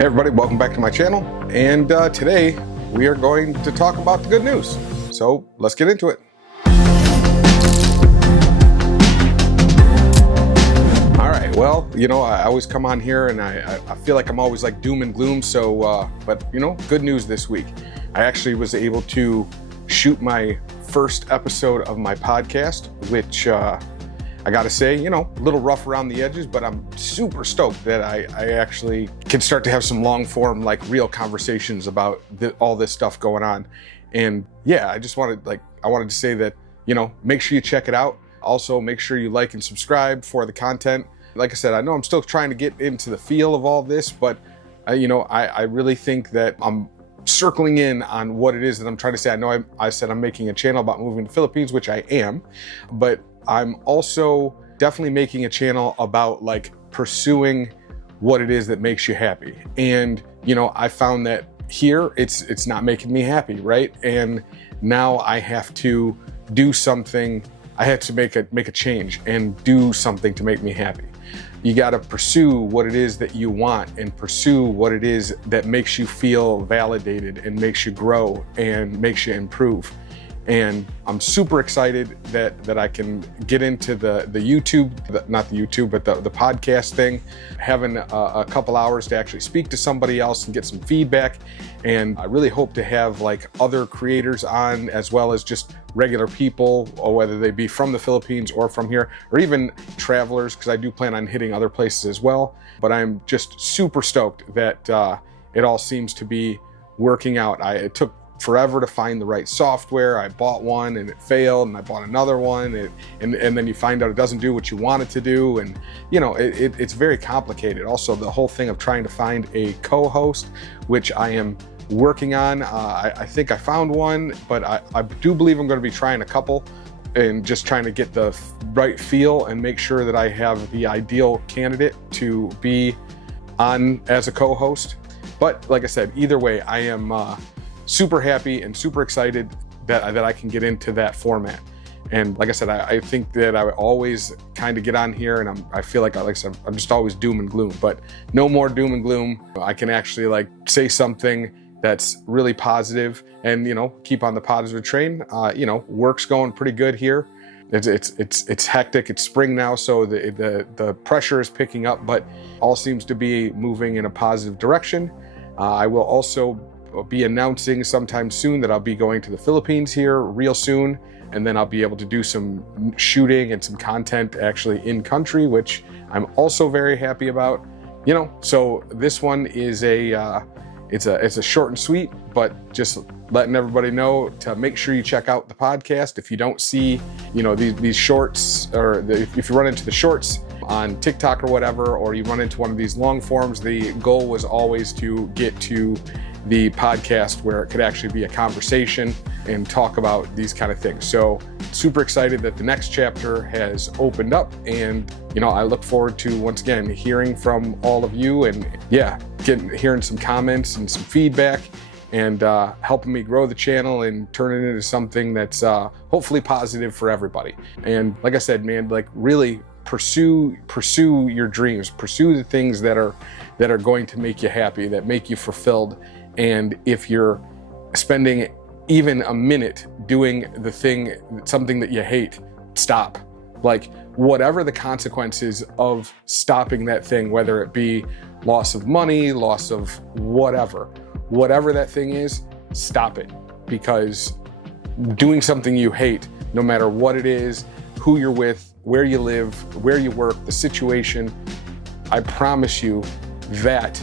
Hey everybody, welcome back to my channel. And today we are going to talk about the good news. So let's get into it. All right, well, I always come on here and I feel like I'm always like doom and gloom. So, but good news this week. I actually was able to shoot my first episode of my podcast, which I gotta say, a little rough around the edges, but I'm super stoked that I actually can start to have some long form, like real conversations about all this stuff going on. And yeah, I wanted to say that, make sure you check it out. Also, make sure you like and subscribe for the content. Like I said, I know I'm still trying to get into the feel of all this, but I really think that I'm circling in on what it is that I'm trying to say. I know I said I'm making a channel about moving to the Philippines, which I am, but I'm also definitely making a channel about like pursuing what it is that makes you happy. And, I found that here it's not making me happy, right? And now I have to do something. I have to make a change and do something to make me happy. You got to pursue what it is that you want and pursue what it is that makes you feel validated and makes you grow and makes you improve. And I'm super excited that I can get into the YouTube, not the YouTube, but the podcast thing, having a couple hours to actually speak to somebody else and get some feedback. And I really hope to have like other creators on, as well as just regular people, or whether they be from the Philippines or from here, or even travelers, because I do plan on hitting other places as well. But I'm just super stoked that it all seems to be working out. It took forever to find the right software. I bought one and it failed, and I bought another one, and then you find out it doesn't do what you want it to do, and it's very complicated. Also, the whole thing of trying to find a co-host, which I am working on. I think I found one, but I do believe I'm going to be trying a couple and just trying to get the right feel and make sure that I have the ideal candidate to be on as a co-host. But like I said, either way, I am super happy and super excited that I can get into that format. And like I said, I think that I always kind of get on here and I feel like I said, I'm just always doom and gloom, but no more doom and gloom. I can actually like say something that's really positive and, keep on the positive train. Work's going pretty good here. It's hectic. It's spring now, so the pressure is picking up, but all seems to be moving in a positive direction. I will also be announcing sometime soon that I'll be going to the Philippines here real soon, and then I'll be able to do some shooting and some content actually in country, which I'm also very happy about. So this one is it's a short and sweet, but just letting everybody know to make sure you check out the podcast. If you don't see these shorts, or if you run into the shorts on TikTok or whatever, or you run into one of these long forms, the goal was always to get to the podcast where it could actually be a conversation and talk about these kind of things. So super excited that the next chapter has opened up, and I look forward to once again hearing from all of you, and hearing some comments and some feedback, and helping me grow the channel and turn it into something that's hopefully positive for everybody. And like I said, man, like really pursue your dreams, pursue the things that are going to make you happy, that make you fulfilled. And if you're spending even a minute doing something that you hate, stop. Like, whatever the consequences of stopping that thing, whether it be loss of money, loss of whatever that thing is, stop it. Because doing something you hate, no matter what it is, who you're with, where you live, where you work, the situation, I promise you that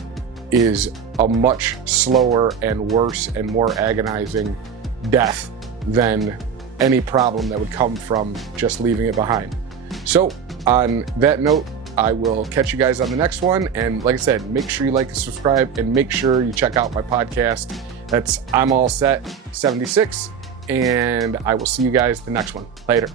is a much slower and worse and more agonizing death than any problem that would come from just leaving it behind. So on that note, I will catch you guys on the next one. And like I said, make sure you like and subscribe, and make sure you check out my podcast. That's I'm All Set 76. And I will see you guys the next one. Later.